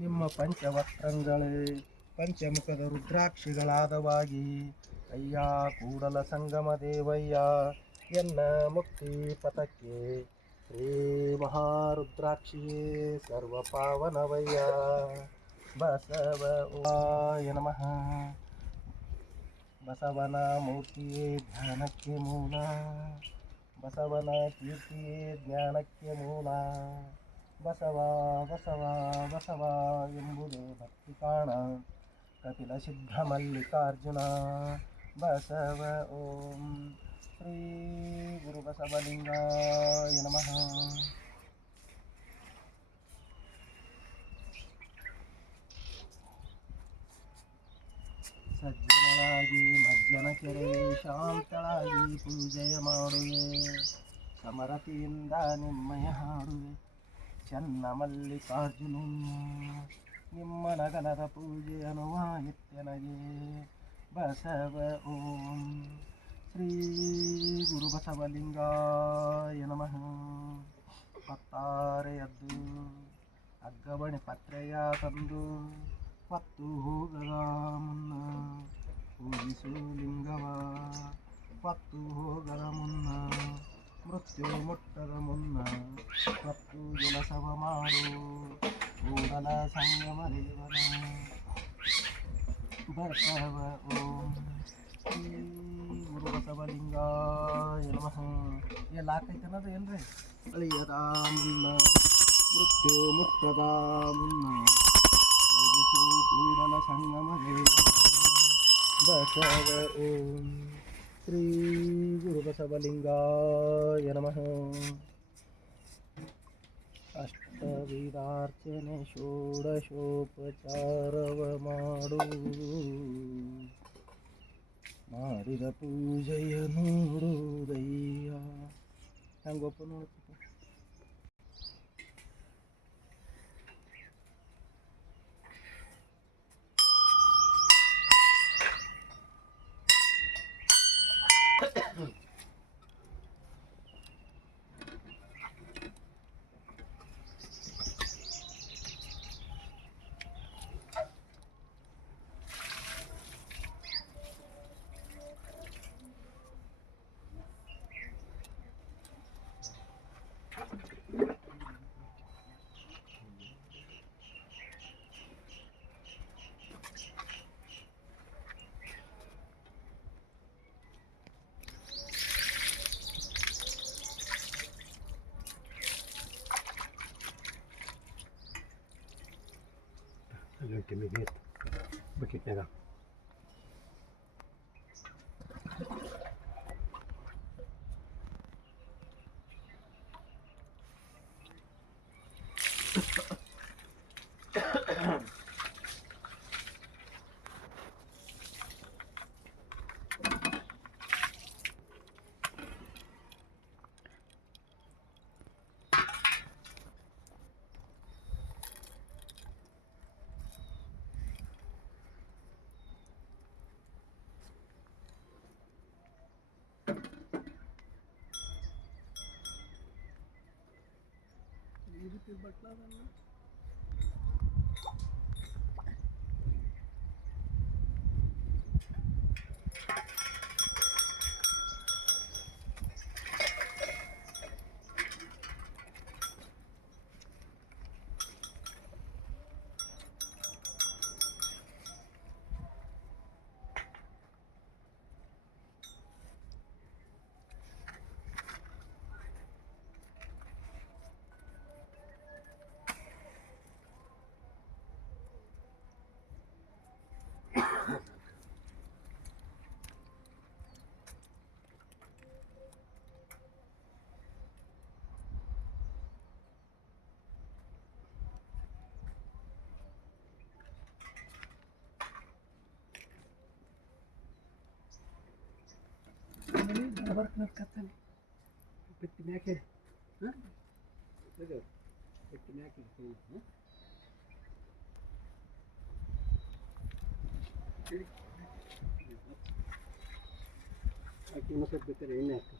ನಿಮ್ಮ ಪಂಚವಕ್ರಂಗಳೇ ಪಂಚಮುಖದ ರುದ್ರಾಕ್ಷಿಗಳಾದವಾಗಿ ಅಯ್ಯ ಕೂಡಲ ಸಂಗಮ ದೇವಯ್ಯ ಎನ್ನ ಮುಕ್ತಿ ಪಥಕ್ಕೆ ಶ್ರೀ ಮಹಾರುದ್ರಾಕ್ಷಿಯೇ ಸರ್ವಪಾವನವಯ್ಯ ಬಸವಾಯ ನಮಃ. ಬಸವನ ಮೂರ್ತಿಯೇ ಧ್ಯಾನಕ್ಕೆ ಮೂಲ, ಬಸವನ ಕೀರ್ತಿಯೇ ಜ್ಞಾನಕ್ಕೆ ಮೂಲ. ಬಸವ ಬಸವ ಬಸವ ಎಂಬುದೇ ಭಕ್ತಿ ಕಾಣ, ಕಪಿಲ ಸಿದ್ಧ ಮಲ್ಲಿಕಾರ್ಜುನ ಬಸವ. ಓಂ ಶ್ರೀ ಗುರು ಬಸವಲಿಂಗಾಯ ನಮಃ. ಸಜ್ಜನಳಾಗಿ ಮಜ್ಜನ ಕೆರೆ ಶಾಂತಳಾಗಿ ಪೂಜೆಯ ಮಾಡುವೆ, ಸಮರತಿಯಿಂದ ನಿಮ್ಮಯ ಹಾಡುವೆ ಚನ್ನ ಮಲ್ಲಿಕಾರ್ಜುನ. ನಿಮ್ಮ ನಗನದ ಪೂಜೆ ಅನುವಾಯಿತ್ಯನಗೆ ಬಸವ. ಓಂ ಶ್ರೀ ಗುರು ಬಸವಲಿಂಗಾಯ ನಮಃ. ಪತ್ತಾರೆಯದ್ದು ಅಗ್ಗಬಣಿ ಪತ್ರೆಯ ತಂದು ಪತ್ತು ಹೋಗದ ಮುನ್ನ ಪೂಜಿಸು ಲಿಂಗವ, ಪತ್ತು ಹೋಗದ ಮುನ್ನ ಮೃತ್ಯು ಮುಟ್ಟದ ಮುನ್ನ ಪತ್ತು ಕೆಲಸವ ಮಾಡು ಕೂಡಲ ಸಂಗಮ ದೇವನ ಬಸವ. ಓಂ ಶ್ರೀ ಗುರು ಬಸವಲಿಂಗಾಯ ನಮಃ. ಎಲ್ಲ ಆಕೈತೆ ಅನ್ನೋದು ಏನ್ರಿ? ಅಳಿಯದ ಮುನ್ನ ಮೃತ್ಯು ಮುಟ್ಟದ ಮುನ್ನ ಪೂಜಿಸು ಕೂಡಲ ಸಂಗಮ ದೇವನ ಬಸವ. ಓಂ ಶ್ರೀ ಗುರು ಬಸವಲಿಂಗಾಯ ನಮಃ. ಅಷ್ಟವಿಧಾರ್ಚನೆ ಷೋಡಶೋಪಚಾರವ ಮಾಡು, ಮಾಡಿದ ಪೂಜೆಯ ನೋಡುವುದಯ್ಯ. ಹೆಂಗೊಪ್ಪ ನೋಡ್ತಪ್ಪ. Intermediate bakitnya बटला Berkenal kata ni, penyakit, betul, penyakit, Aquí no se puede tener esto.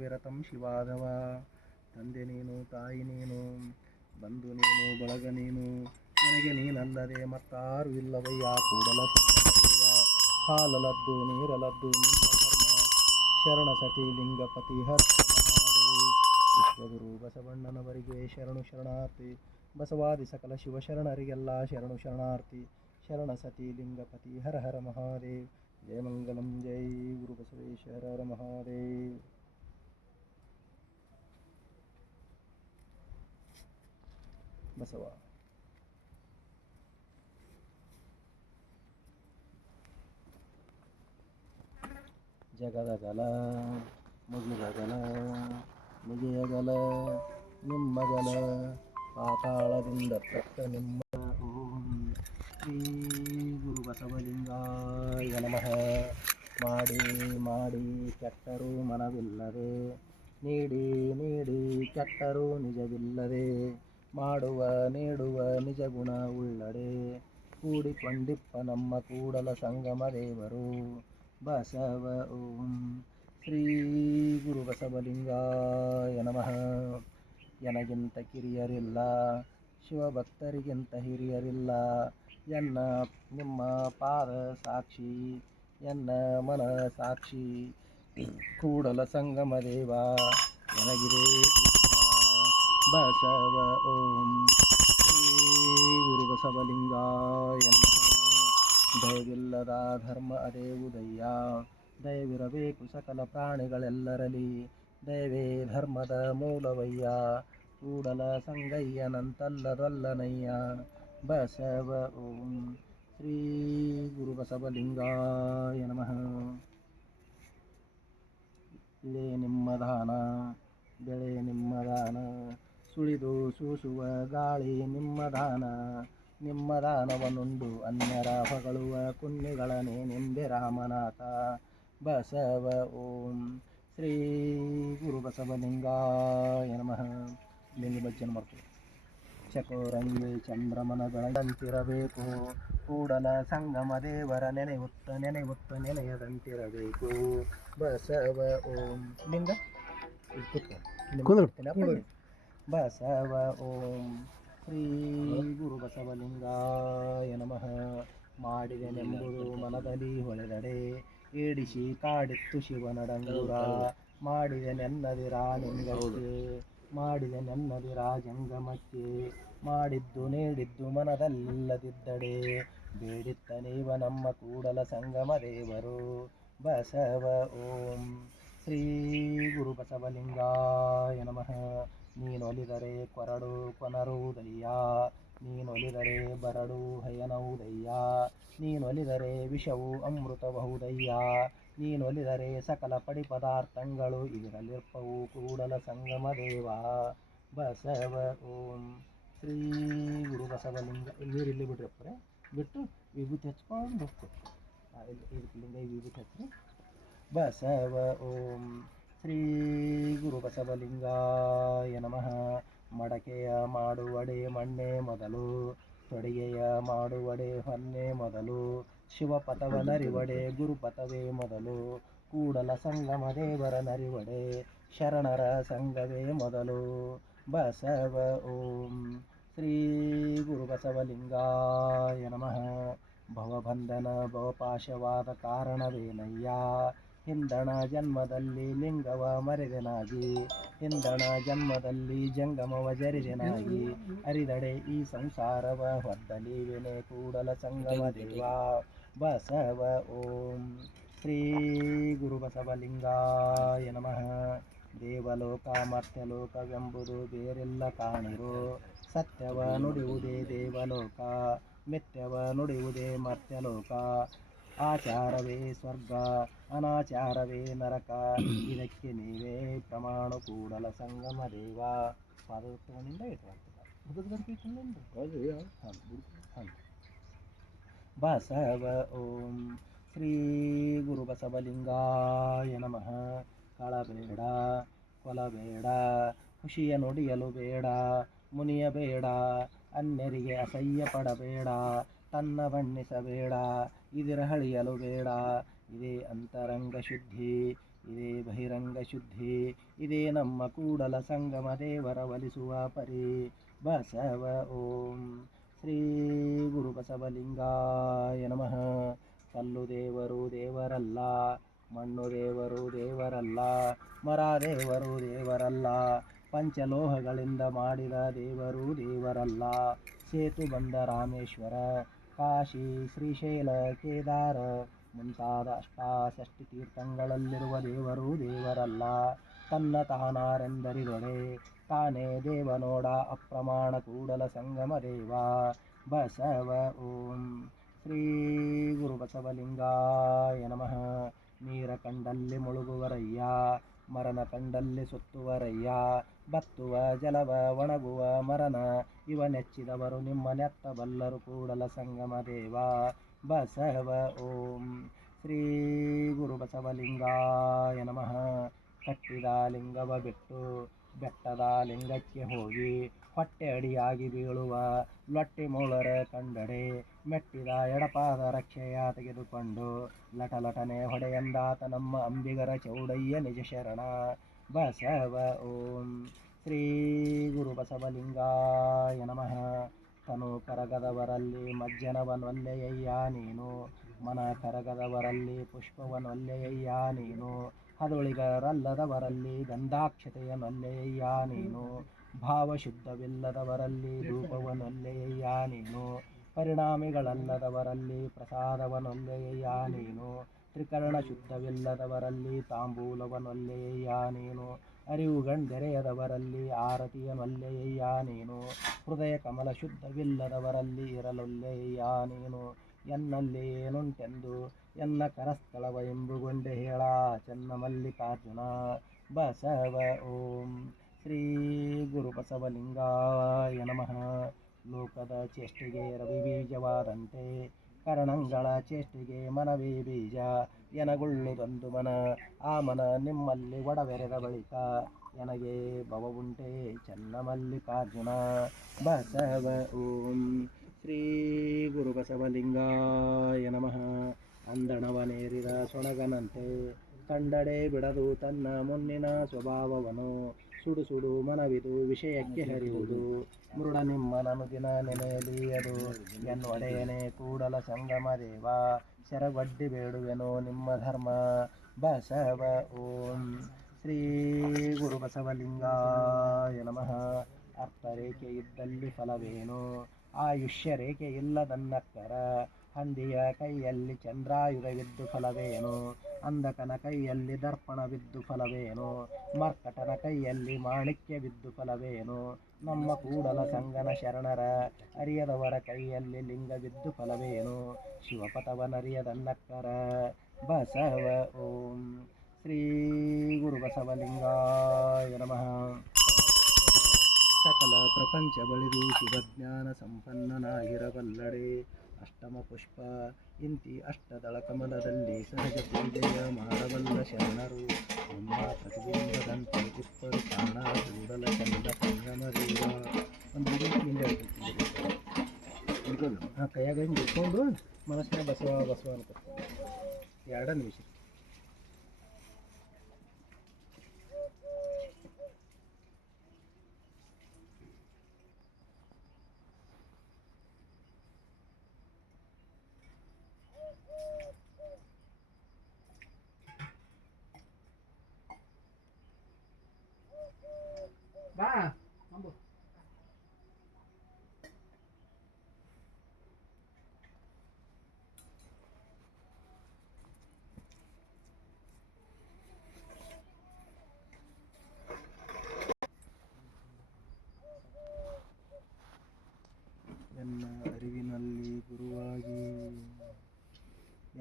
ವಿರತಂ ಶಿವಾದವ ತಂದೆ ನೀನು ತಾಯಿ ನೀನು ಬಂಧು ನೀನು ಬಳಗ ನೀನು ನನಗೆ ನೀನಲ್ಲದೆ ಮತ್ತಾರು ಇಲ್ಲವಯ್ಯ ಕೂಡಲ ಸಂಗಮದೇವ ಹಾಲಲದ್ದು ನೀರಲದ್ದು ನಿಮ್ಮ ಧರ್ಮ ಶರಣ ಸತಿ ಲಿಂಗಪತಿ ಹರ ಮಹಾದೇವ್ ವಿಶ್ವಗುರು ಬಸವಣ್ಣನವರಿಗೆ ಶರಣು ಶರಣಾರ್ಥಿ ಬಸವಾದಿ ಸಕಲ ಶಿವಶರಣರಿಗೆಲ್ಲ ಶರಣು ಶರಣಾರ್ಥಿ ಶರಣ ಸತಿ ಲಿಂಗಪತಿ ಹರ ಹರ ಮಹಾದೇವ್ ಜಯ ಮಂಗಲಂ ಜೈ ಗುರು ಬಸವೇಶ್ವರ ಹರ ಮಹಾದೇವ್ ಬಸವ ಜಗದಗಲ ಮುಗಿಲಗಲ ಮುಗಿಯಗಲ ನಿಮ್ಮಗಲ ಪಾತಾಳದಿಂದ ತಕ್ಕ ನಿಮ್ಮ ಓಂ ಶ್ರೀ ಗುರು ಬಸವಲಿಂಗಾಯ ನಮಃ ಮಾಡಿ ಮಾಡಿ ಕೆಟ್ಟರೂ ಮನವಿಲ್ಲದೆ ನೀಡಿ ನೀಡಿ ಕೆಟ್ಟರೂ ನಿಜವಿಲ್ಲದೆ ಮಾಡುವ ನೀಡುವ ನಿಜ ಗುಣ ಉಳ್ಳಡೆ ಕೂಡಿಕೊಂಡಿಪ್ಪ ನಮ್ಮ ಕೂಡಲ ಸಂಗಮ ದೇವರು ಬಸವ ಓಂ ಶ್ರೀ ಗುರು ಬಸವಲಿಂಗಾಯ ನಮಃ ಎನಗಿಂತ ಕಿರಿಯರಿಲ್ಲ ಶಿವಭಕ್ತರಿಗಿಂತ ಹಿರಿಯರಿಲ್ಲ ಎನ್ನ ನಿಮ್ಮ ಪಾದ ಸಾಕ್ಷಿ ಎನ್ನ ಮನ ಸಾಕ್ಷಿ ಕೂಡಲ ಸಂಗಮ ದೇವ ನನಗಿದೆ ಬಸವ ಓಂ ಶ್ರೀ ಗುರು ಬಸವಲಿಂಗಾಯ ನಮಃ ದಯವಿಲ್ಲದ ಧರ್ಮ ಅದೇ ಉದಯ್ಯ ದಯವಿರಬೇಕು ಸಕಲ ಪ್ರಾಣಿಗಳೆಲ್ಲರಲಿ ದಯವೇ ಧರ್ಮದ ಮೂಲವಯ್ಯ ಕೂಡಲ ಸಂಗಯ್ಯನಂತಲ್ಲದೊಲ್ಲನಯ್ಯ ಬಸವ ಓಂ ಶ್ರೀ ಗುರು ಬಸವಲಿಂಗಾಯ ನಮಃ ಇಳೆ ನಿಮ್ಮ ದಾನ ಬೆಳೆ ನಿಮ್ಮ ದಾನ ಸುಳಿದು ಸೂಸುವ ಗಾಳಿ ನಿಮ್ಮ ದಾನವನ್ನುಂಡು ಅನ್ಯರ ಹೊಗಳುವ ಕುನ್ನಿಗಳನೆ ನಿಂಬೆ ರಾಮನಾಥ ಬಸವ ಓಂ ಶ್ರೀ ಗುರು ಬಸವಲಿಂಗಾಯ ನಮಃ ಲಿಂಗ ಭಜನೆ ಮಾಡ್ತೀವಿ ಚಕೋರಂಗಿ ಚಂದ್ರಮನ ಬೆಳದಂತಿರಬೇಕು ಕೂಡಲ ಸಂಗಮ ದೇವರ ನೆನೆಯದಂತಿರಬೇಕು ಬಸವ ಓಂ ಲಿಂಗ ಬಸವ ಓಂ ಶ್ರೀ ಗುರು ಬಸವಲಿಂಗಾಯ ನಮಃ ಮಾಡಿದೆನೆಂಬುದು ಮನದಲ್ಲಿ ಹೊಳೆದಡೆ ಏಡಿಸಿ ಕಾಡಿತ್ತು ಶಿವನಡಂಗೂರ ಮಾಡಿದೆನೆನ್ನದಿರಾ ಲಿಂಗಕ್ಕೆ ಮಾಡಿದೆನೆನ್ನದಿರಾ ಜಂಗಮಕ್ಕೆ ಮಾಡಿದ್ದು ನೀಡಿದ್ದು ಮನದಲ್ಲಿಲ್ಲದಿದ್ದಡೆ ಬೇಡಿತ್ತ ನೀವ ನಮ್ಮ ಕೂಡಲ ಸಂಗಮ ದೇವರು ಬಸವ ಓಂ ಶ್ರೀ ಗುರು ಬಸವಲಿಂಗಾಯ ನಮಃ ನೀನೊಲಿದರೆ ಕೊರಡು ಕೊನರುವುದಯ್ಯ ನೀನೊಲಿದರೆ ಬರಡು ಹಯನವುದಯ್ಯ ನೀನೊಲಿದರೆ ವಿಷವು ಅಮೃತಬಹುದಯ್ಯ ನೀನೊಲಿದರೆ ಸಕಲ ಪಡಿ ಪದಾರ್ಥಗಳು ಇದರಲ್ಲಿರ್ಪವು ಕೂಡಲ ಸಂಗಮ ದೇವ ಬಸವ ಓಂ ಶ್ರೀ ಗುರು ಬಸವಲಿಂಗ ನೀರಿಲ್ಲಿ ಬಿಡ್ರಪ್ಪರೆ ಬಿಟ್ಟು ವಿಭೂತಿ ಹಚ್ಕೊಂಡು ಹೋಗ್ಬೇಕು ಇದಕ್ಕೆ ಲಿಂಗ ವಿಭೂತಿ ಹಚ್ಚಿರಿ ಬಸವ ಓಂ ಶ್ರೀ ಗುರು ಬಸವಲಿಂಗಾಯ ನಮಃ ಮಡಕೆಯ ಮಾಡುವಡೆ ಮಣ್ಣೆ ಮೊದಲು ತೊಡಿಗೆಯ ಮಾಡುವಡೆ ಹೊನ್ನೆ ಮೊದಲು ಶಿವಪಥವ ನರಿವಡೆ ಗುರುಪಥವೇ ಮೊದಲು ಕೂಡಲ ಸಂಗಮ ದೇವರ ನರಿವಡೆ ಶರಣರ ಸಂಘವೇ ಮೊದಲು ಬಸವ ಓಂ ಶ್ರೀ ಗುರು ಬಸವಲಿಂಗಾಯ ನಮಃ ಭವಬಂಧನ ಭವಪಾಶವಾದ ಕಾರಣವೇನಯ್ಯ. ಹಿಂದಣ ಜನ್ಮದಲ್ಲಿ ಲಿಂಗವ ಮರೆದೆನಾಗಿ, ಹಿಂದಣ ಜನ್ಮದಲ್ಲಿ ಜಂಗಮವ ಜರಿದೆನಾಗಿ, ಅರಿದಡೆ ಈ ಸಂಸಾರವ ಹೊದ್ದಲಿವೆನೆ ಕೂಡಲ ಸಂಗಮ ದೇವ ಬಸವ. ಓಂ ಶ್ರೀ ಗುರು ಬಸವಲಿಂಗಾಯ ನಮಃ. ದೇವಲೋಕ ಮರ್ತ್ಯಲೋಕವೆಂಬುದು ಬೇರೆಲ್ಲ ಕಾಣಿರೋ, ಸತ್ಯವ ನುಡಿಯುವುದೇ ದೇವಲೋಕ, ಮಿಥ್ಯವ ನುಡಿಯುವುದೇ ಮರ್ತ್ಯಲೋಕ. ಆಚಾರವೇ ಸ್ವರ್ಗ, ಅನಾಚಾರವೇ ನರಕ, ಇದಕ್ಕೆ ನೀವೇ ಪ್ರಮಾಣ ಕೂಡಲ ಸಂಗಮ ದೇವ. ಪಾದೋತ್ತರನಿಂದ ಬಸವ. ಓಂ ಶ್ರೀ ಗುರು ಬಸವಲಿಂಗಾಯ ನಮಃ. ಕಳಬೇಡ, ಕೊಲಬೇಡ, ಖುಷಿಯ ನುಡಿಯಲು ಬೇಡ, ಮುನಿಯಬೇಡ, ಅನ್ಯರಿಗೆ ಅಸಹ್ಯ ಪಡಬೇಡ, ತನ್ನ ಬಣ್ಣಿಸಬೇಡ, ಇದಿರಹಳಿಯಲು ಬೇಡ. ಇದೇ ಅಂತರಂಗ ಶುದ್ಧಿ, ಇದೇ ಬಹಿರಂಗ ಶುದ್ಧಿ, ಇದೇ ನಮ್ಮ ಕೂಡಲ ಸಂಗಮ ದೇವರ ಒಲಿಸುವ ಪರಿ ಬಸವ. ಓಂ ಶ್ರೀ ಗುರು ಬಸವಲಿಂಗಾಯ ನಮಃ. ಕಲ್ಲು ದೇವರು ದೇವರಲ್ಲ, ಮಣ್ಣು ದೇವರು ದೇವರಲ್ಲ, ಮರ ದೇವರು ದೇವರಲ್ಲ, ಪಂಚಲೋಹಗಳಿಂದ ಮಾಡಿದ ದೇವರು ದೇವರಲ್ಲ. ಸೇತು ಬಂದ ರಾಮೇಶ್ವರ, ಕಾಶಿ, ಶ್ರೀಶೈಲ, ಕೇದಾರ ಮುಂತಾದ ಅಷ್ಟಾಷಷ್ಟಿ ತೀರ್ಥಗಳಲ್ಲಿರುವ ದೇವರು ದೇವರಲ್ಲ. ತನ್ನ ತಾನಾರೆಂದರಿದೊಡೆ ತಾನೇ ದೇವನೋಡ ಅಪ್ರಮಾಣ ಕೂಡಲ ಸಂಗಮ ದೇವ ಬಸವ. ಓಂ ಶ್ರೀ ಗುರು ಬಸವಲಿಂಗಾಯ ನಮಃ. ನೀರ ಕಂಡಲ್ಲಿ ಮುಳುಗುವರಯ್ಯ, ಮರನ ಕಂಡಲ್ಲಿ ಸುತ್ತುವರಯ್ಯ, ಬತ್ತುವ ಜಲವ ಒಣಗುವ ಮರನ ಇವ ನೆಚ್ಚಿದವರು ನಿಮ್ಮ ನೆತ್ತಬಲ್ಲರು ಕೂಡಲ ಸಂಗಮ ದೇವ ಬಸವ. ಓಂ ಶ್ರೀ ಗುರು ಬಸವಲಿಂಗಾಯ ನಮಃ. ಕಟ್ಟಿದ ಲಿಂಗವ ಬಿಟ್ಟು ಬೆಟ್ಟದ ಲಿಂಗಕ್ಕೆ ಹೋಗಿ, ಹೊಟ್ಟೆ ಅಡಿಯಾಗಿ ಬೀಳುವ ಲೊಟ್ಟಿ ಮೂಲರ ಕಂಡಡೆ, ಮೆಟ್ಟಿದ ಎಡಪಾದ ರಕ್ಷೆಯ ತೆಗೆದುಕೊಂಡು ಲಟಲಟನೆ ಹೊಡೆಯಂದಾತ ನಮ್ಮ ಅಂಬಿಗರ ಚೌಡಯ್ಯ ನಿಜ ಶರಣ ಬಸವ. ಓಂ ಶ್ರೀ ಗುರು ಬಸವಲಿಂಗಾಯ ನಮಃ. ತನು ಕರಗದವರಲ್ಲಿ ಮಜ್ಜನವನೊಲ್ಲೆಯಯ್ಯ ನೀನು, ಮನ ಕರಗದವರಲ್ಲಿ ಪುಷ್ಪವನೊಲ್ಲೆಯಯ್ಯ ನೀನು, ಹದುಳಿಗರಲ್ಲದವರಲ್ಲಿ ಗಂಧಾಕ್ಷತೆಯನೊಲ್ಲೆಯಯ್ಯ ನೀನು, ಭಾವಶುದ್ಧವಿಲ್ಲದವರಲ್ಲಿ ಧೂಪವನೊಲ್ಲೆಯಯ್ಯ ನೀನು, ಪರಿಣಾಮಿಗಳಲ್ಲದವರಲ್ಲಿ ಪ್ರಸಾದವನೊಲ್ಲೆಯಯ್ಯ ನೀನು, ತ್ರಿಕರಣ ಶುದ್ಧವಿಲ್ಲದವರಲ್ಲಿ ತಾಂಬೂಲವನೊಲ್ಲೆಯಯ್ಯ ನೀನು, ಅರಿವುಗಂಡೆರೆಯದವರಲ್ಲಿ ಆರತಿಯನೊಲ್ಲೆಯಯ್ಯ ನೀನು, ಹೃದಯ ಕಮಲ ಶುದ್ಧವಿಲ್ಲದವರಲ್ಲಿ ಇರಲೊಲ್ಲೆಯಯ್ಯ ನೀನು. ಎನ್ನಲ್ಲಿ ಏನುಂಟೆಂದು ಎನ್ನ ಕರಸ್ಥಳವ ಎಂಬುಗೊಂಡೆ ಹೇಳ ಚೆನ್ನ ಮಲ್ಲಿಕಾರ್ಜುನ ಬಸವ. ಓಂ ಶ್ರೀ ಗುರು ಬಸವಲಿಂಗಾಯ ನಮಃ. ಲೋಕದ ಚೇಷ್ಟೆಗೆ ರವಿ ಬೀಜವಾದಂತೆ, ಕರಣಂಗಳ ಚೇಷ್ಟೆಗೆ ಮನವೇ ಬೀಜ ಎನಗುಳ್ಳುದೊಂದು ಮನ, ಆ ಮನ ನಿಮ್ಮಲ್ಲಿ ಒಡವೆರೆದ ಬಳಿಕ ಎನಗೆ ಭವವುಂಟೆ ಚೆನ್ನ ಮಲ್ಲಿಕಾರ್ಜುನ ಬಸವ. ಓಂ ಶ್ರೀ ಗುರು ಬಸವಲಿಂಗಾಯ ನಮಃ. ಅಂದಣವನೇರಿದ ಸೊಣಗನಂತೆ ಕಂಡಡೆ ಬಿಡದು ತನ್ನ ಮುನ್ನಿನ ಸ್ವಭಾವವನು, ಸುಡು ಸುಡು ಮನವಿದು ವಿಷಯಕ್ಕೆ ಹರಿಯುವುದು, ಮೃಡ ನಿಮ್ಮನನು ದಿನ ನೆನೆಯಲಿಯದು ಎನ್ನುವಡೆಯನೆ ಕೂಡಲ ಸಂಗಮ ದೇವ ಶರವಡ್ಡಿ ಬೇಡುವೆನು ನಿಮ್ಮ ಧರ್ಮ ಬಸವ. ಓಂ ಶ್ರೀ ಗುರು ಬಸವಲಿಂಗಾಯ ನಮಃ. ಅರ್ಥರೇಖೆ ಇದ್ದಲ್ಲಿ ಫಲವೇನು, ಆಯುಷ್ಯ ರೇಖೆ ಇಲ್ಲದನ್ನಕ್ಕರ, ಹಂದಿಯ ಕೈಯಲ್ಲಿ ಚಂದ್ರಾಯುಧವಿದ್ದು ಫಲವೇನು, ಅಂಧಕನ ಕೈಯಲ್ಲಿ ದರ್ಪಣವಿದ್ದು ಫಲವೇನು, ಮರ್ಕಟನ ಕೈಯಲ್ಲಿ ಮಾಣಿಕ್ಯವಿದ್ದು ಫಲವೇನು, ನಮ್ಮ ಕೂಡಲ ಸಂಗನ ಶರಣರ ಅರಿಯದವರ ಕೈಯಲ್ಲಿ ಲಿಂಗವಿದ್ದು ಫಲವೇನು, ಶಿವಪಥವನರಿಯದನ್ನಕ್ಕರ ಬಸವ. ಓಂ ಶ್ರೀ ಗುರು ಬಸವಲಿಂಗಾಯ ನಮಃ. ಸಕಲ ಪ್ರಪಂಚ ಬಳಿದು ಶಿವಜ್ಞಾನ ಸಂಪನ್ನನಾಗಿರಬಲ್ಲಡೆ, ಅಷ್ಟಮ ಪುಷ್ಪ ಇಂತಿ ಅಷ್ಟದಳ ಕಮಲದಲ್ಲಿ ಸಹಜ ಪೂಜೆಯ ಮಾಡಬಲ್ಲ ಶರಣರು, ನಿಮ್ಮ ಪ್ರತಿಬಿಂಬದಂತೆ ಇಪ್ಪರು ಕಾಣ ಕೂಡಲ ಚಂದ ಸಂಗಮ ದೇವ. ಒಂದು ಕೈಯಾಗ ಹಿಂಗೆ ಇಟ್ಕೊಂಡು ಮನಸ್ಸಿನ ಬಸವ ಬಸವ ಅಂತ 2 ನಿಮಿಷ.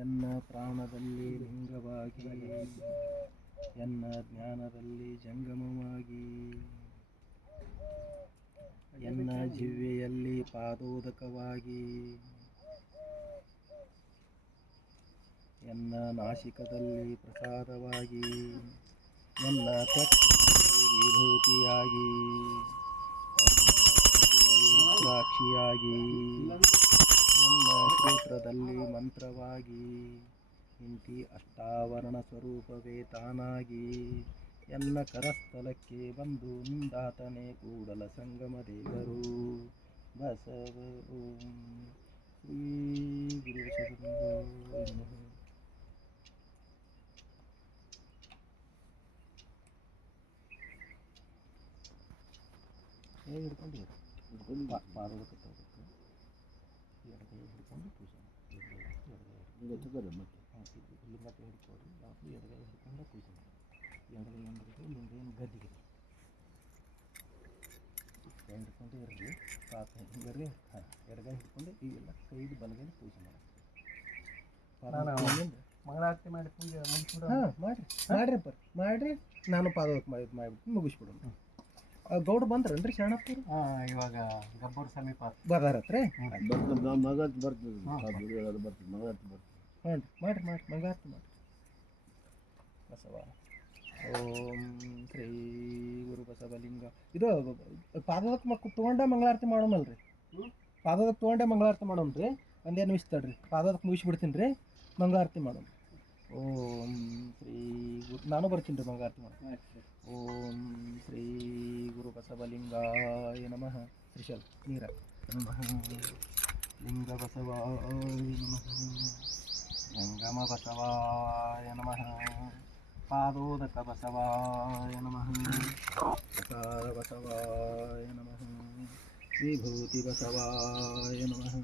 ಎನ್ನ ಪ್ರಾಣದಲ್ಲಿ ಲಿಂಗವಾಗಿ ಎನ್ನ ಜ್ಞಾನದಲ್ಲಿ ಜಂಗಮವಾಗಿ ಎನ್ನ ಜಿವ್ವೆಯಲ್ಲಿ ಪಾದೋದಕವಾಗಿ ಎನ್ನ ನಾಸಿಕದಲ್ಲಿ ಪ್ರಸಾದವಾಗಿ ಎನ್ನ ತ್ವಕ್ಕಿನಲ್ಲಿ ವಿಭೂತಿಯಾಗಿ ರುದ್ರಾಕ್ಷಿಯಾಗಿ ಎನ್ನ ಕ್ಷೇತ್ರದಲ್ಲಿ ಮಂತ್ರವಾಗಿ ಇಂತಿ ಅಷ್ಟಾವರಣ ಸ್ವರೂಪವೇ ತಾನಾಗಿ ಎನ್ನ ಕರಸ್ಥಲಕ್ಕೆ ಬಂದು ನಿಂದಾತನೇ ಕೂಡಲ ಸಂಗಮ ದೇವರು ಬಸವ ಓಂ ಶ್ರೀ ಗುರು ಬಸವಲಿಂಗ ಹೇಗೆ ಹಿಡ್ಕೊಂಡು ಪಾದೋದಕ್ಕೆ ತಗೋಬೇಕು ಎಡಗೈ ಹಿಡ್ಕೊಂಡು ಪೂಜೆ ಲಿಂಗಕ್ಕೆ ಹಿಡ್ಕೊಡ್ರಿ ಯಾವುದು ಎಡಗೈ ಹಿಡ್ಕೊಂಡು ಪೂಜೆ ಮಾಡಿ ಎಡಗೈ ಎಂದ್ರಿಗೆ ಲಿಂಗ ಏನು ಗದ್ದಿಗೆ ಕೈ ಹಿಡ್ಕೊಂಡು ಇರಲಿ ಪಾಪ ಹಿಂಗರ್ರಿ ಹಾಂ ಎಡಗೈ ಹಿಡ್ಕೊಂಡು ಈಗೆಲ್ಲ ಕೈದು ಬಲಗೈಲಿ ಪೂಜೆ ಮಾಡಿ ಮಂಗಳಾರತಿ ಮಾಡಿ ಪೂಜೆ ಮುಗಿಸ್ಬಿಡು. ಹಾಂ ಮಾಡಿರಿ ಮಾಡಿರಿ ನಾನು ಪಾದೋದಕ್ಕೆ ಮಾಡಿಬಿಟ್ಟು ಮುಗಿಸ್ಬಿಡೋಣ. ಗೌಡ ಬಂದ್ರನ್ರಿ ಶರಣಪ್ಪರು? ಇವಾಗ ಗಬ್ಬರ್ ಸಮೀಪ ಬದಾರತ್ರಿ? ಬರ್ತದೆ ಮಗತ್ ಬರ್ತದೆ ಮಗತ್ ಬರ್ತದೆ. ಹ್ಞೂ ಮಾಡಿರಿ ಮಂಗಾರತಿ ಮಾಡಿ. ಬಸವ ಓಂ ಶ್ರೀ ಗುರು ಬಸವಲಿಂಗ. ಇದು ಪಾದೋದಕ್ಕೆ ತೊಗೊಂಡೆ ಮಂಗಳಾರತಿ ಮಾಡೋಮಲ್ರಿ? ಪಾದೋದಕ್ಕೆ ತೊಗೊಂಡೆ ಮಂಗಳಾರತಿ ಮಾಡೋಣ್ರಿ. ಒಂದೇ ನಿಮಿಷ ತಡ್ರಿ, ಪಾದೋದಕ್ಕೆ ಮುಗಿಸ್ಬಿಡ್ತೀನಿ ರೀ, ಮಂಗಳಾರತಿ ಮಾಡೋಣ. ಓಂ ಶ್ರೀ ಗುರು ನಾನು ಬರ್ತೀನಿ ರೀ ಮಂಗಳಾರತಿ ಮಾಡೋಣ. ಓಂ ಶ್ರೀ ಗುರು ಬಸವಲಿಂಗಾಯ ನಮಃ. ತ್ರಿಶಲ್ ನೀರ ನಮಃ. ಲಿಂಗ ಬಸವಾಯ ನಮಃ. ಜಂಗಮ ಬಸವಾಯ ನಮಃ. ಪಾದೋದಕ ಬಸವಾಯ ನಮಃ. ಪ್ರಸಾದ ಬಸವಾಯ ನಮಃ. ವಿಭೂತಿ ಬಸವಾಯ ನಮಃ.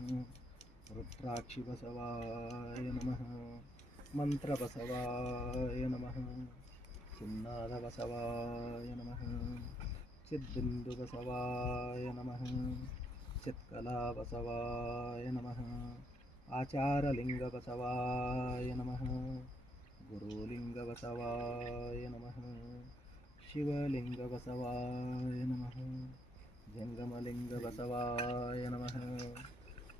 ರುದ್ರಾಕ್ಷಿ ಬಸವಾಯ ನಮಃ. ಮಂತ್ರ ಬಸವಾಯ ನಮಃ. ಚಿನ್ನಾದ ಬಸವಾಯ ನಮಃ. ಚಿದ್ಬಿಂದು ಬಸವಾಯ ನಮಃ. ಚಿತ್ಕಲಾ ಬಸವಾಯ ನಮಃ. ಆಚಾರಲಿಂಗ ಬಸವಾಯ ನಮಃ. ಗುರುಲಿಂಗ ಬಸವಾಯ ನಮಃ. ಶಿವಲಿಂಗ ಬಸವಾಯ ನಮಃ. ಜಂಗಮಲಿಂಗ ಬಸವಾಯ ನಮಃ.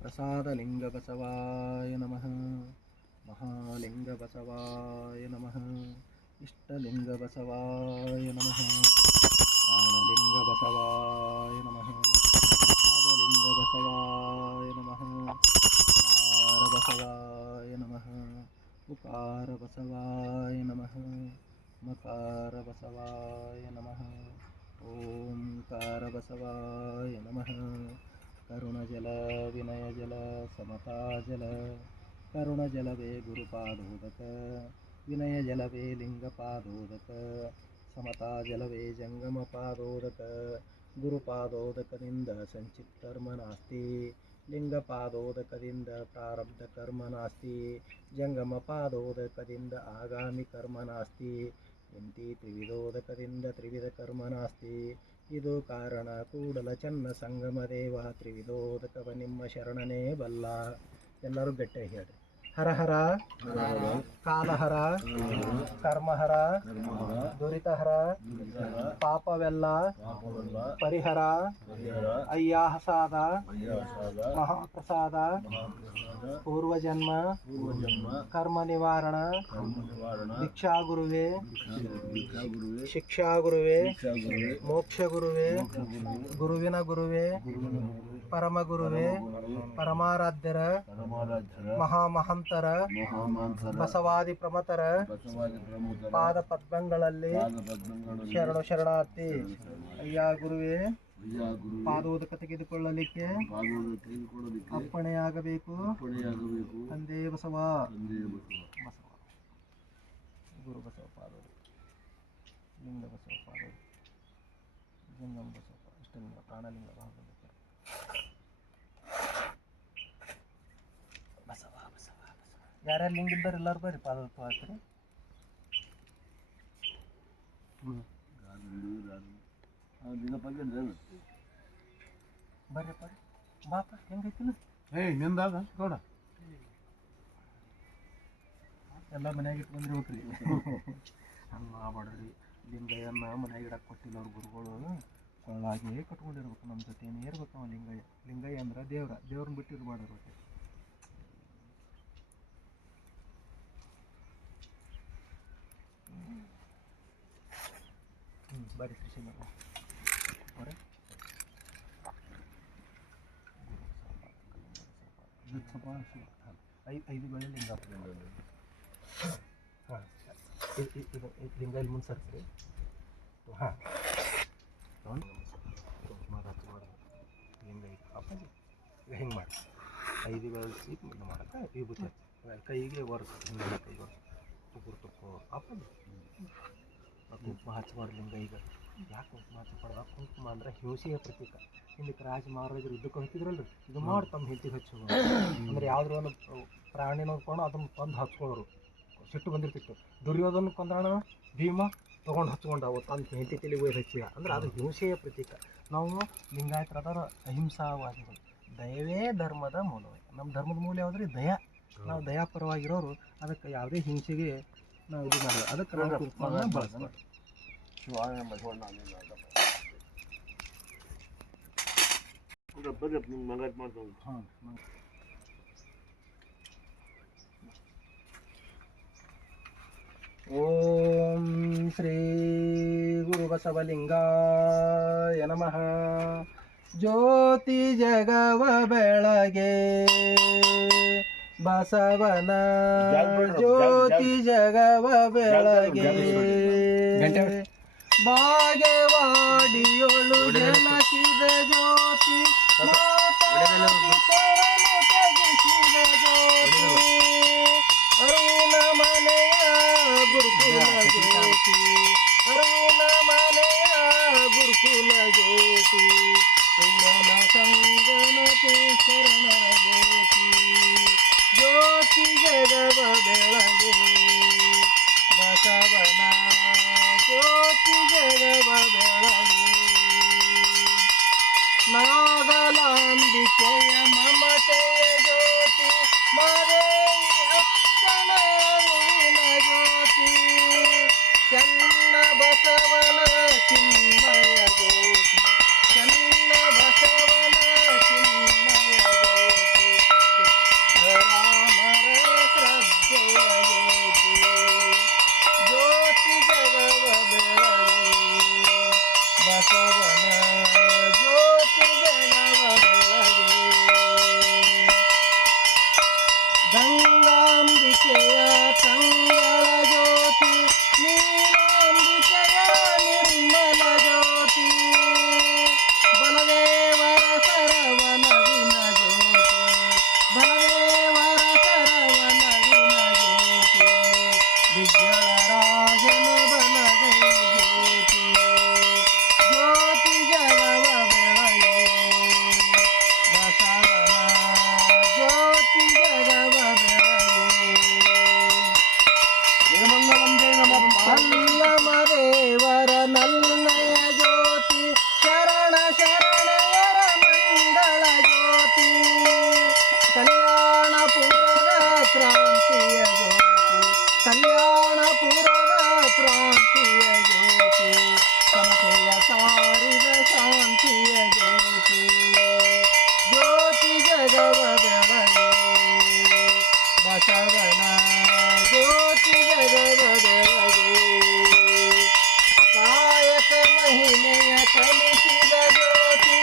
ಪ್ರಸಾದಲಿಂಗ ಬಸವಾಯ ನಮಃ. ಮಹಾಲಿಂಗ ಬಸವಾಯ ನಮಃ. ಇಷ್ಟಲಿಂಗ ಬಸವಾಯ ನಮಃ. ಪ್ರಾಣಲಿಂಗ ಬಸವಾಯ ನಮಃ. ಪಾದಲಿಂಗ ಬಸವಾಯ ನಮಃ. ಕಾರ ಬಸವಾಯ ನಮಃ. ಉಕಾರ ಬಸವಾಯ ನಮಃ. ಮಕಾರ ಬಸವಾಯ ನಮಃ. ಓಂಕಾರ ಬಸವಾಯ ನಮಃ. ಕರುಣಜಲ ವಿನಯಜಲ ಸಮತಾಜಲ. ಕರುಣಜಲವೇ ಗುರುಪಾದೋದಕ. ವಿನಯಜಲವೇ ಲಿಂಗಪಾದೋದಕ. ಸಮತಾಜಲವೇ ಜಂಗಮ ಪಾದೋದಕ. ಗುರುಪಾದೋದಕದಿಂದ ಸಂಚಿತ್ ಕರ್ಮ ನಾಸ್ತಿ. ಲಿಂಗಪಾದೋದಕದಿಂದ ಪ್ರಾರಬ್ಧ ಕರ್ಮ ನಾಸ್ತಿ. ಜಂಗಮ ಪಾದೋದಕದಿಂದ ಆಗಾಮಿ ಕರ್ಮ ನಾಸ್ತಿ. ಇಂತಿ ತ್ರಿವಿಧೋದಕದಿಂದ ತ್ರಿವಿಧ ಕರ್ಮ ನಾಸ್ತಿ. ಇದು ಕಾರಣ ಕೂಡಲ ಚನ್ನ ಸಂಗಮ ದೇವ. ತ್ರಿವಿಧೋದಕವ ನಿಮ್ಮ ಶರಣನೇ ಬಲ್ಲ. ಎಲ್ಲರೂ ಗಟ್ಟಿಯಾಗಿ ಹೇಳ್ರಿ. ಹರಹರ ಕಾಲಹರ ಕರ್ಮಹರ ದುರಿತಹರ ಪಾಪವೆಲ್ಲ ಪರಿಹರ ಅಯ್ಯಾಹಸಾದ ಮಹಾಪ್ರಸಾದ ಪೂರ್ವಜನ್ಮ ಕರ್ಮ ನಿವಾರಣ ಭಿಕ್ಷಾ ಗುರುವೇ ಶಿಕ್ಷಾ ಗುರುವೇ ಮೋಕ್ಷ ಗುರುವೇ ಗುರುವಿನ ಗುರುವೇ ಪರಮ ಗುರುವೇ ಪರಮಾರಾಧ್ಯರ ಮಹಾಮಹಂತರ ಬಸವಾದಿ ಪ್ರಮತರ ಪಾದ ಪದ್ಮಗಳಲ್ಲಿ ಶರಣು ಶರಣಾರ್ಥಿ. ಅಯ್ಯ ಗುರುವೇ ಪಾದೋದಕ ತೆಗೆದುಕೊಳ್ಳಲಿಕ್ಕೆ ಅಪ್ಪಣೆಯಾಗಬೇಕು. ತಂದೆ ಬಸವ. ಗುರು ಬಸವ ಪಾದೋದಕ. ಲಿಂಗ ಬಸವ ಪಾದೋದಕ. ಜಂಗಮ ಬಸವ ಇಷ್ಟಲಿಂಗ ಪ್ರಾಣಲಿಂಗ ಪಾದೋದಕ. ಬಸವ ಬಸವ ಬಸವ. ಯಾರ್ಯಾರು ಲಿಂಗ ಇದ್ದಾರೆ ಎಲ್ಲರೂ ಬರ್ರಿ ಪಾದೋದಕ ಹಾಕ್ರಿ. ಬರ್ರಿಪ್ಪ ಬಾಪ ಹೆಂಗೈತಿಲ್ಲ. ನಿಂದಾಗ ನೋಡ ಎಲ್ಲ ಮನ್ಯಾಗ ಇಟ್ಕೊಂಡಿರ್ಬೇಕ್ರಿ. ಹಂಗೆ ಮಾಡಬೇಡ್ರಿ. ಲಿಂಗಯ್ಯನ ಮನ್ಯಾಗ ಇಡಕ್ಕೆ ಕೊಟ್ಟಿಲ್ಲ ಅವ್ರ ಗುರುಗಳು, ಕೊಳ್ಳಾಗೆ ಕಟ್ಕೊಂಡಿರ್ಬೇಕು. ನಮ್ಮ ಜೊತೆನೇ ಇರ್ಬೇಕು ಅವ ಲಿಂಗಯ್ಯ. ಲಿಂಗಯ್ಯ ಅಂದ್ರೆ ದೇವ್ರನ್ನ ಬಿಟ್ಟು ಇರ್ಬಾರ್ದು. ಬಾರಿ ಕೃಷಿ ಅವರೇ ಐದು ವೇಳೆ ಲಿಂಗ. ಹಾಂ, ಇದು ಲಿಂಗ ಇಲ್ಲಿ ಮುಂದೆ ಸರ್ಸ್ರಿ. ಹಾಂ, ಲಿಂಗ ಈಗ ಅಪ್ಪಾಜಿ ಈಗ ಹಿಂಗೆ ಮಾಡಿ 5 ವೇಳೆ ಸ್ವೀಟ್ ಮಾಡೋಕ್ಕೆ ವಿಭೂತಿ ಕೈಗೆ ಒರೆಸ್, ಹಿಂಗೆ ಕೈ ಒರೆಸ್, ತುಪ್ಪು ತುಪ್ಪು ಅಪ್ಪಾಜಿ ಕುಂಕುಮ ಹಚ್ಚಬಾರ್ದು. ಲಿಂಗ ಈಗ ಯಾಕೆ ಕುಂಕುಮ ಹಚ್ಚಬಾರ್ದು? ಕುಂಕುಮ ಅಂದ್ರೆ ಹಿಂಸೆಯ ಪ್ರತೀಕ. ಹಿಂದಕ್ಕೆ ರಾಜ ಮಹಾರಾಜರು ಯುದ್ಧಕ್ಕೆ ಹೋಗ್ತಿದ್ರಲ್ರಿ, ಇದು ಮಾಡಿ ತಮ್ಮ ಹೆಂಡತಿಗೆ ಹಚ್ಚೋದು. ಅಂದ್ರೆ ಯಾವ್ದಾರು ಒಂದು ಪ್ರಾಣಿ ನೋಡ್ಕೊಂಡು ಅದನ್ನು ತಂದು ಹಚ್ಕೊಳ್ಳೋರು. ಸಿಟ್ಟು ಬಂದಿರ್ತಿತ್ತು. ದುರ್ಯೋಧನ ಕೊಂದಾಣ ಭೀಮ ತೊಗೊಂಡು ಹಚ್ಕೊಂಡು ಅವತ್ತು ತನ್ನ ಹೆಂಡತಿ ತಲೆಗೆ ಒಯ್ದು ಹಚ್ಚಿದ. ಅಂದ್ರೆ ಅದು ಹಿಂಸೆಯ ಪ್ರತೀಕ. ನಾವು ಲಿಂಗಾಯತರಾದವರು ಅಹಿಂಸಾವಾದಿಗಳು. ದಯವೇ ಧರ್ಮದ ಮೂಲವೇ. ನಮ್ಮ ಧರ್ಮದ ಮೂಲ ಯಾವುದ್ರಿ? ದಯ. ನಾವು ದಯಾಪರವಾಗಿರೋರು. ಅದಕ್ಕೆ ಯಾವುದೇ ಹಿಂಸೆಗೆ ನಾವು ಇದು ಮಾಡೋದು. ಅದಕ್ಕೆ ನಾವು ಕುಂಕುಮನ ಬಳಸ್ಬಾರ್ದು. ಹಾಂ, ಓಂ ಶ್ರೀ ಗುರು ಬಸವಲಿಂಗಾಯ ನಮಃ. ಜ್ಯೋತಿ ಜಗವ ಬೆಳಗೆ ಬಸವನ ಜ್ಯೋತಿ ಜಗವ ಬೆಳಗೆ. ಬಾಗೇವಾಡಿಯೊಳು ಬೆಳಕಿದ ಜ್ಯೋತಿ, ತೆಗೆಸಿದ ಜ್ಯೋತಿ, ಅರುಣ ಮನೆಯ ಗುರುಕುಲ ಜ್ಯೋತಿ, ಅರುಣ ಮನೆಯ ಗುರುಕುಲ ಜ್ಯೋತಿ, ಪೂರಣ ಸಂಗನತೆ ಶರಣರ ಜ್ಯೋತಿ, ಜ್ಯೋತಿ ಜಗವ ಬೆಳಗೆ ಬಸವನ ಜ್ಯೋತಿ ಜಗವ ಬೆಳಗೆ. ನಾಗಲಾಂಬಿಕೆಯ ಮಮತೆಯ ಜ್ಯೋತಿ, ಅಕ್ಕನ ಹೂವಿನ ಜ್ಯೋತಿ, ಚನ್ನ ಬಸವನ ಚಿನ್ಮಯ ಜ್ಯೋತಿ, ಚನ್ನ ಬಸವನ ಚಿನ್ಮಯ ಜ್ಯೋತಿ, ರಾಮರ ಶ್ರದ್ಧೆಯ ಜ್ಯೋತಿ, ಜ್ಯೋತಿ ಜಗವ ಬೆಳಗೆ ಬಸವನ ಜ್ಯೋತಿ ಜಗವ ಬೆಳಗೆ. ಗಂಗಾಂಬಿಕೆಯ ತಂಗಳ ಜ್ಯೋತಿ, ನೀಲಾಂಬಿಕೆಯ ನಿರ್ಮಲ ಜ್ಯೋತಿ, ಬಲದೇವರ ಸರವನವಿನ ಜ್ಯೋತಿ, ಬಲದೇವರ ಸರವನವಿನ ಜ್ಯೋತಿ, ವಿಜಯರಾಜನ ಬಲಗೈ ಜ್ಯೋತಿ, ಜ್ಯೋತಿ ಜಗವ ಬೆಳಗೆ ಬಸವನ ಜ್ಯೋತಿ ಜಗವ ಬೆಳಗೆ. ಅಲ್ಲಮದೇವರ ನಲ್ಲಯ ಜ್ಯೋತಿ, ಶರಣ ಶರಣೆಯರ ಮಂಗಳ ಜ್ಯೋತಿ, ಕಲ್ಯಾಣಪುರದ ಕ್ರಾಂತಿಯ ಜ್ಯೋತಿ, ಕಲ್ಯಾಣಪುರದ ಕ್ರಾಂತಿಯ ಜ್ಯೋತಿ, ಸಮತೆಯ ಸಾರಿದ ಶಾಂತಿಯ ಜ್ಯೋತಿ, ಜ್ಯೋತಿ ಜಗವ ಬೆಳಗೆ ಬಸವನ ಜ್ಯೋತಿ ಜಗವ ಬೆಳಗೆ. ಕಾಯಕ ಮಹಿಮೆಯ ಕಲಿಸಿದ ಜ್ಯೋತಿ,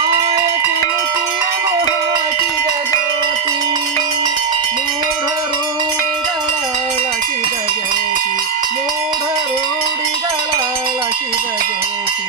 ಆಯಕ ಮಿತಿಯನ್ನು ಹಾಕಿದ ಜ್ಯೋತಿ, ಮೂಢ ರೂಢಿಗಳ ಅಳಸಿದ ಜ್ಯೋತಿ, ಮೂಢ ರೂಢಿಗಳ ಅಳಸಿದ ಜ್ಯೋತಿ,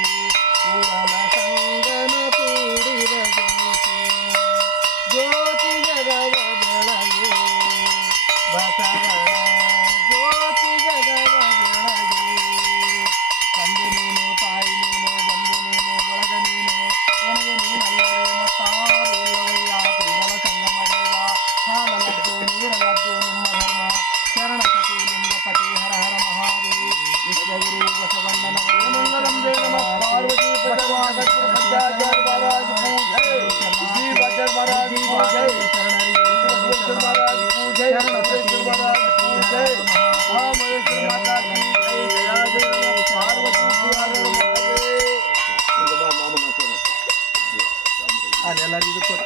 ಎಲ್ಲರಿಗೂ ಇದು ಕೊಡಿ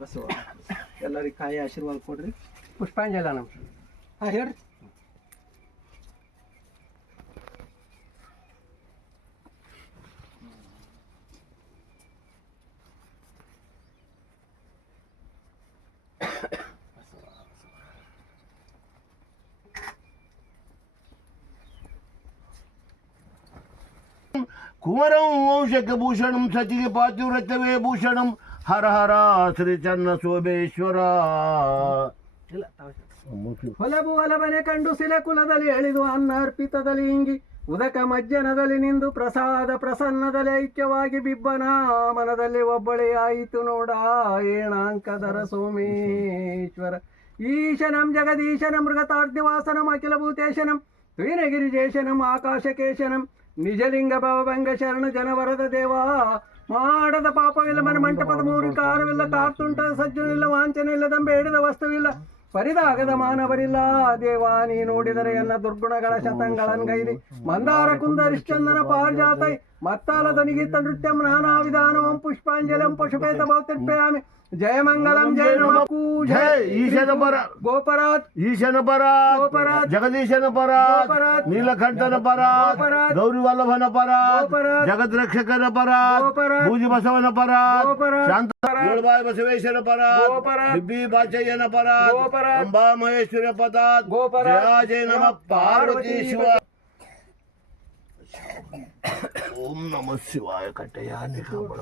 ಬಸವ ಎಲ್ಲರಿಗೆ ಕಾಯಿ ಆಶೀರ್ವಾದ ಕೊಡ್ರಿ. ಪುಷ್ಪಾಂಜಲಿ ನಮ್ಮ ಹಾಂ ಹೇಳ್ರಿ. ಕುವರಂ ವಂಶಕ್ಕೆ ಭೂಷಣಂ ಸತಿಗೆ ಪಾತಿವ್ರತ್ಯವೇ ಭೂಷಣಂ ಹರ ಹರ ಶ್ರೀ ಚನ್ನ ಸೋಮೇಶ್ವರ. ಇಲ್ಲ ಹೊಲಬು ಹೊಲಬನೆ ಕಂಡು ಸಿಲ ಕುಲದಲ್ಲಿ ಎಳಿದು ಅನ್ನ ಅರ್ಪಿತದಲ್ಲಿ ಹಿಂಗಿ ಉದಕ ಮಜ್ಜನದಲ್ಲಿ ನಿಂದು ಪ್ರಸಾದ ಪ್ರಸನ್ನದಲ್ಲಿ ಐಕ್ಯವಾಗಿ ಬಿಬ್ಬನ ಮನದಲ್ಲಿ ಒಬ್ಬಳೇ ಆಯಿತು ನೋಡ ಏಣಾಂಕದರ ಸೋಮೇಶ್ವರ. ಈಶನಂ ಜಗದೀಶನಂ ಮೃಗತಾರ್ಧಿವಾಸನಂ ಅಖಿಲ ಭೂತೇಶನಂ ತ್ವೀನಗಿರಿಜೇಶನಂ ಆಕಾಶಕೇಶನಂ ನಿಜಲಿಂಗ ಭವಭಂಗ ಶರಣ ಜನವರದ ದೇವ. ಮಾಡದ ಪಾಪವಿಲ್ಲ ಮನ ಮಂಟಪದ ಮೂರು ಕಾರವಿಲ್ಲ ಕಾರ್ತುಂಟದ ಸಜ್ಜನಿಲ್ಲ ವಾಂಚನಿಲ್ಲ ಬೇಡದ ವಸ್ತುವಿಲ್ಲ ಪರಿದಾಗದ ಮಾನವರಿಲ್ಲ ದೇವ. ನೀ ನೋಡಿದರೆ ಎನ್ನ ದುರ್ಗುಣಗಳ ಶತಂಗಳನ್ಗೈದಿ ಮಂದಾರ ಕುಂದರಿಶ್ಚಂದನ ಪಾರ್ಜಾತೈ ಮತ್ತಾಲ ಧ್ವನಿಗೀತ ನೃತ್ಯಂ ನಾನಾ ವಿಧಾನವಂ ಪುಷ್ಪಾಂಜಲಂ ಪಶುಪೇತ ಭೌತಿರ್ಪಯಾಮಿ. ಜಯ ಮಂಗಲಂ ಜಯ ನಮಃ ಜಯ ಈಶನ ಪರ ಗೋಪರಾತ್ ಈಶನ ಪರಾತ್ ಗೋಪರಾತ್ ಜಗದೀಶನ ಪರಾತ್ ಗೋಪರಾತ್ ನೀಲಕಂಠನ ಪರಾತ್ ಗೋಪರಾತ್ ಗೌರಿ ವಲ್ಲಭನ ಪರಾತ್ ಗೋಪರಾತ್ ಜಗದ್ರಕ್ಷಕನ ಪರಾತ್ ಗೋಪರಾತ್ ಭೂಜಿ ಬಸವನ ಪರಾತ್ ಗೋಪರಾತ್ ಶಾಂತ ಏಳ್ಬಾಯಿ ಬಸವೇಶ್ವರ ಪರಾತ್ ಗೋಪರಾತ್ ಬಿಬ್ಬಿ ಬಾಚಯ್ಯನ ಪರಾತ್ ಗೋಪರಾತ್ ಅಂಬಾ ಮಹೇಶ್ವರ ಪದಾತ್ ಗೋಪರಾತ್ ಜಯ ಜಯ ನಮಃ ಪಾರ್ವತಿ ಶಿವ. ಓಂ ನಮಃ ಶಿವಾಯ ಕಟ್ಟೆಯ ನಿಖಾಬಳ